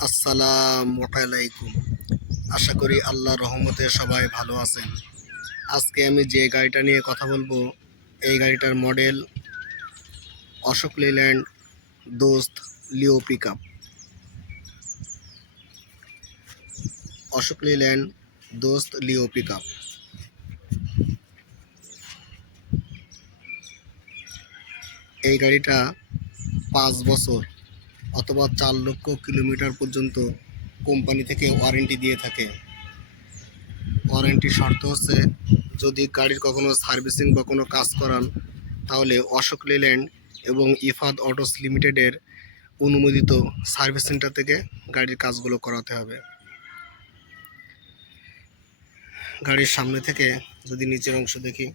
আসসালামু আলাইকুম। আশা করি আল্লাহর রহমতে সবাই ভালো আছেন। আজকে আমি যে গাড়িটা নিয়ে কথা বলবো, এই গাড়িটার মডেল অশোক লেল্যান্ড দোস্ত লিও পিকআপ। অশোক লেল্যান্ড দোস্ত লিও পিকআপ। এই গাড়িটা 5 বছর অথবা 4 লক্ষ কিলোমিটার পর্যন্ত কোম্পানি থেকে ওয়ারেন্টি দিয়ে থাকে। ওয়ারেন্টির শর্ত হচ্ছে, যদি গাড়ির কখনো সার্ভিসিং বা কোনো কাজ করান, তাহলে অশোক লেল্যান্ড এবং ইফাদ অটোস লিমিটেডের অনুমোদিত সার্ভিস সেন্টার থেকে গাড়ির কাজগুলো করাতে হবে। গাড়ির সামনে থেকে যদি নিচের অংশ দেখি,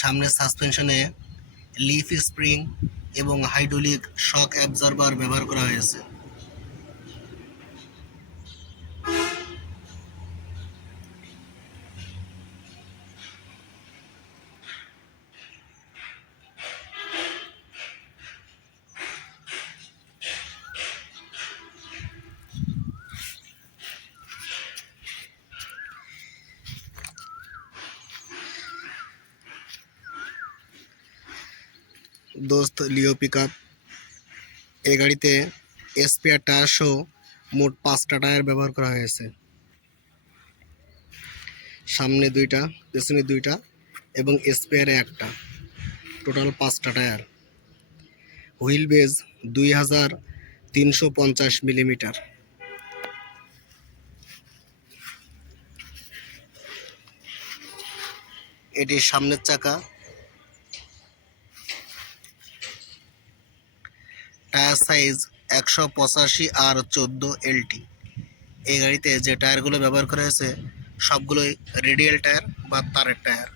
সামনের সাসপেনশনে লিফ স্প্রিং এবং হাইড্রোলিক শক অ্যাবজর্বার ব্যবহার করা হয়েছে। দোস্ত লিও পিকআপ, এই গাড়িতে স্পেয়ার টায়ার সহ মোট 5টা টায়ার ব্যবহার করা হয়েছে। সামনে 2টা, পেছনে 2টা এবং স্পেয়ারে 1টা, টোটাল 5টা টায়ার। Wheel base 2350 millimetre. এটির সামনের চাকা, টায়ার সাইজ 185 আর 14 LT। এই গাড়িতে যে টায়ারগুলো ব্যবহার করা হয়েছে সবগুলোই রেডিয়াল টায়ার বা তারের টায়ার।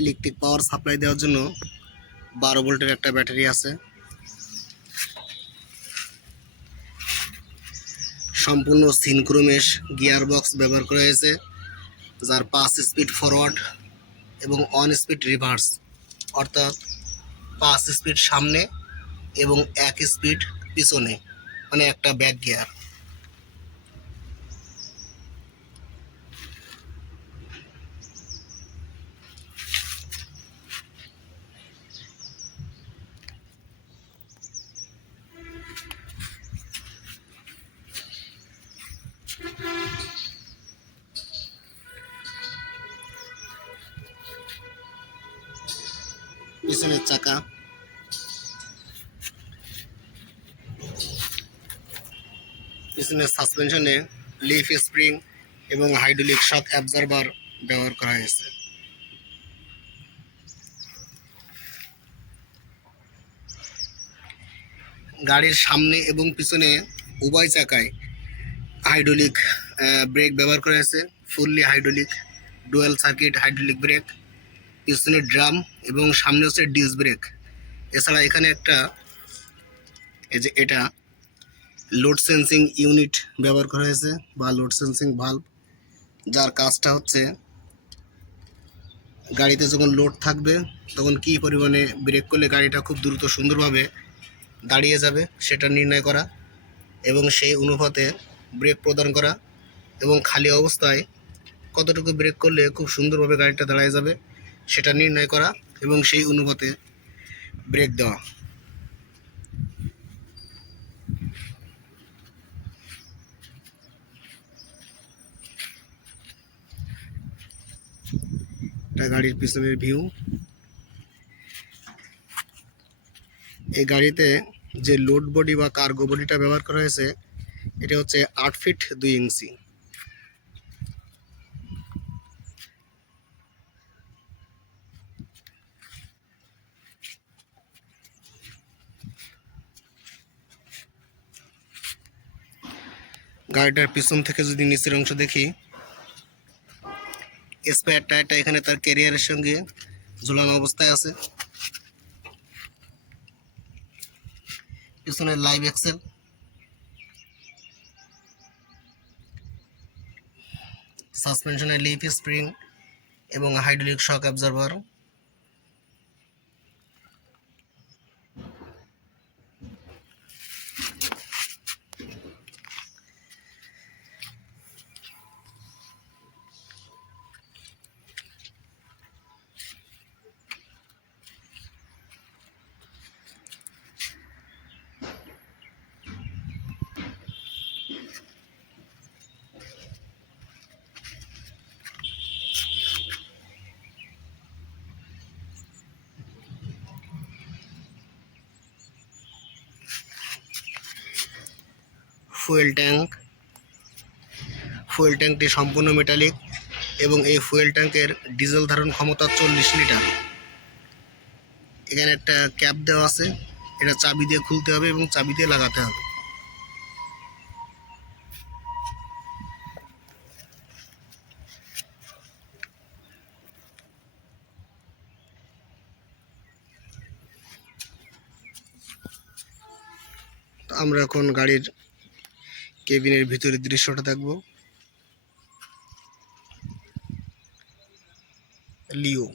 ইলেকট্রিক পাওয়ার সাপ্লাই দেওয়ার জন্য 12 ভোল্টের একটা ব্যাটারি আছে। সম্পূর্ণ সিনক্রোমেশ গিয়ার বক্স ব্যবহার করা হয়েছে, যার 5 স্পিড ফরওয়ার্ড এবং 1 স্পিড রিভার্স, অর্থাৎ 5 স্পিড সামনে এবং 1 স্পিড পিছনে, মানে একটা ব্যাক গিয়ার। পিছনের চাকা, পিছনের সাসপেনশনে লিফ স্প্রিং এবং হাইড্রোলিক শক অ্যাবজর্বার ব্যবহার করা হয়েছে। গাড়ির সামনে এবং পিছনে উভয় চাকায় হাইড্রোলিক ব্রেক ব্যবহার করা হয়েছে, fully hydraulic dual circuit hydraulic break. পিছনে ড্রাম এবং সামনে হচ্ছে ডিস্ক ব্রেক। এছাড়া এখানে একটা, এই যে এটা লোড সেন্সিং ইউনিট ব্যবহার করা হয়েছে বা লোড সেন্সিং ভালভ, যার কাজটা হচ্ছে গাড়িতে যখন লোড থাকবে তখন কী পরিমাণে ব্রেক করলে গাড়িটা খুব দ্রুত সুন্দরভাবে দাঁড়িয়ে যাবে সেটা নির্ণয় করা এবং সেই অনুপাতে ব্রেক প্রদান করা, এবং খালি অবস্থায় কতটুকু ব্রেক করলে খুব সুন্দরভাবে গাড়িটা দাঁড়িয়ে যাবে সেটা নির্ণয় করা এবং সেই অনুপাতে ব্রেক দেওয়া। এটা গাড়ির পিছনের ভিউ। এই গাড়িতে যে লোড বডি বা কার্গো বডিটা ব্যবহার করা হয়েছে এটা হচ্ছে 8 ফিট 2 ইঞ্চি। গাড়িটার পিছন থেকে যদি নিচের অংশ দেখি, স্পেয়ার টায়ারটা এখানে তার ক্যারিয়ারের সঙ্গে ঝুলানো অবস্থায় আছে। পিছনে লাইভ এক্সেল, সাসপেনশনের লিফ স্প্রিং এবং হাইড্রোলিক শক অ্যাবজর্ভার। ফুয়েল ট্যাঙ্কটি সম্পূর্ণ মেটালিক এবং এই ফুয়েল ট্যাঙ্কের ডিজেল ধারণ ক্ষমতা 40 লিটার। এখানে একটা ক্যাপ দেওয়া আছে, এটা চাবি দিয়ে খুলতে হবে এবং চাবি দিয়ে লাগাতে হবে। তো আমরা এখন গাড়ির কেবিনের ভিতরের দৃশ্যটা দেখব। লিও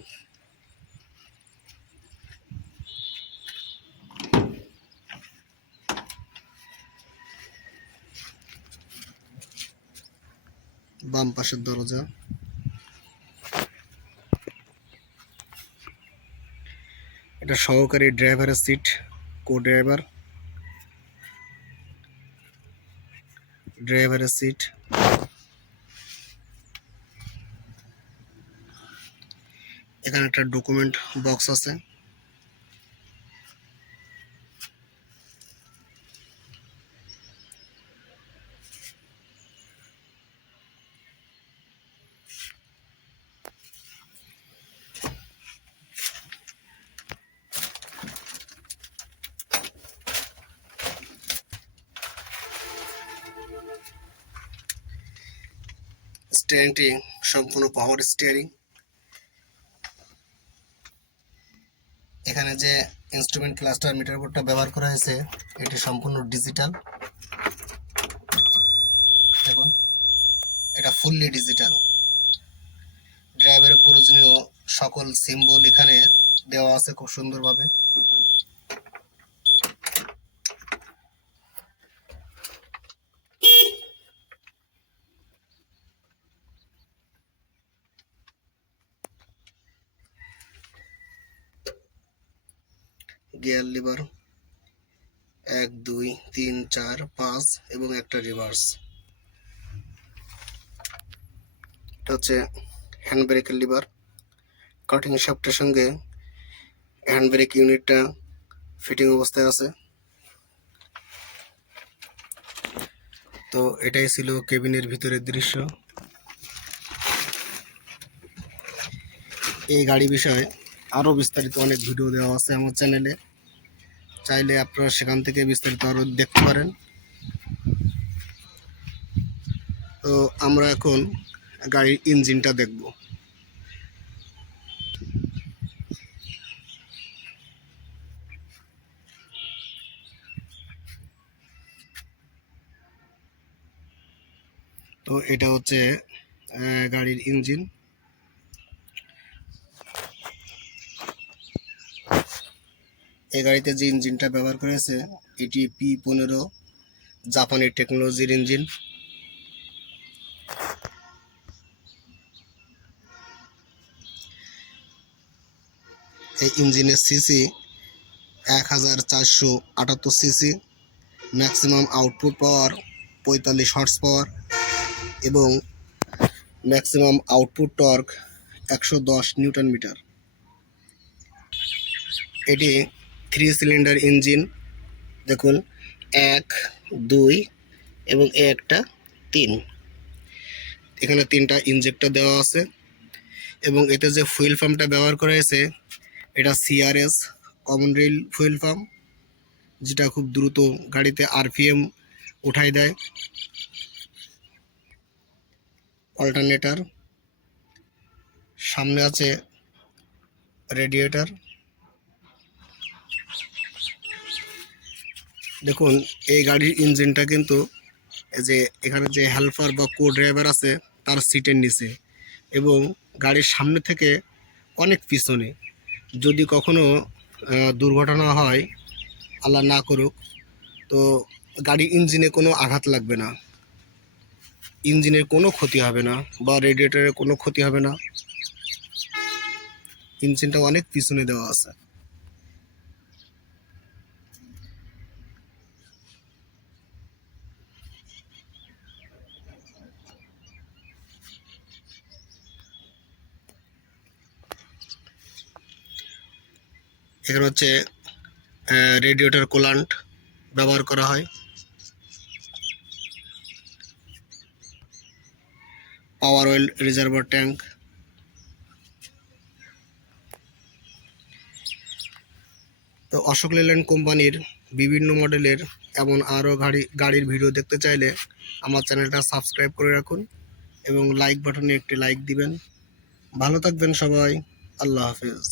বাম পাশের দরজা, এটা সহকারী ড্রাইভারের সিট, ড্রাইভারের সিট। এখানে একটা ডকুমেন্ট বক্স আছে। স্টিয়ারিংটি সম্পূর্ণ পাওয়ার স্টিয়ারিং। এখানে যে ইনস্ট্রুমেন্ট ক্লাস্টার মিটার বোর্ডটা ব্যবহার করা হয়েছে এটি সম্পূর্ণ ডিজিটাল। দেখুন, এটা ফুললি ডিজিটাল। ড্রাইভারের প্রয়োজনীয় সকল সিম্বল এখানে দেওয়া আছে খুব সুন্দরভাবে। গিয়ার লিভার 1 2 3 4 5 এবং একটা রিভার্স। এটা হচ্ছে হ্যান্ড ব্রেকের লিভার। কাটিং শ্যাফটের সঙ্গে হ্যান্ড ব্রেক ইউনিটটা ফিটিং অবস্থায় আছে। তো এটাই ছিল কেবিনের ভিতরের দৃশ্য। এই গাড়ি বিষয়ে আরও বিস্তারিত অনেক ভিডিও দেওয়া আছে আমার চ্যানেলে, চাইলে আপনারা সেখান থেকে বিস্তারিত আরও দেখতে পারেন। তো আমরা এখন গাড়ির ইঞ্জিনটা দেখব। তো এটা হচ্ছে গাড়ির ইঞ্জিন। এই গাড়িতে যে ইঞ্জিনটা ব্যবহার করেছে এটি P15 জাপানি টেকনোলজির ইঞ্জিন। এই ইঞ্জিনের CC 1478 CC, maximum output power 45 horse power এবং maximum output torque 110 newton metre. এটি 3 সিলিন্ডার ইঞ্জিন। দেখুন, 1 2 এবং একটা 3। এখানে 3টা ইনজেক্টর দেওয়া আছে এবং এতে যে ফুয়েল পাম্পটা ব্যবহার করা হয়েছে এটা CRS common rail fuel pump, যেটা খুব দ্রুত গাড়িতে RPM উঠাই দেয়। অল্টারনেটর, সামনে আছে রেডিয়েটর। দেখুন এই গাড়ির ইঞ্জিনটা কিন্তু এই যে এখানে যে হেল্পার বা কো ড্রাইভার আছে তার সিটের নিচে এবং গাড়ির সামনে থেকে অনেক পিছনে। যদি কখনো দুর্ঘটনা হয়, আল্লাহ না করুক, তো গাড়ির ইঞ্জিনে কোনো আঘাত লাগবে না, ইঞ্জিনের কোনো ক্ষতি হবে না বা রেডিয়েটরের কোনো ক্ষতি হবে না। ইঞ্জিনটা অনেক পিছনে দেওয়া আছে। এখানে হচ্ছে রেডিয়েটর কুলান্ট ব্যবহার করা হয়, পাওয়ার অয়েল রিজার্ভার ট্যাঙ্ক। তো অশোক লেল্যান্ড কোম্পানির বিভিন্ন মডেলের এমন আরও গাড়ির ভিডিও দেখতে চাইলে আমার চ্যানেলটা সাবস্ক্রাইব করে রাখুন এবং লাইক বাটনে একটি লাইক দিবেন। ভালো থাকবেন সবাই। আল্লাহ হাফেজ।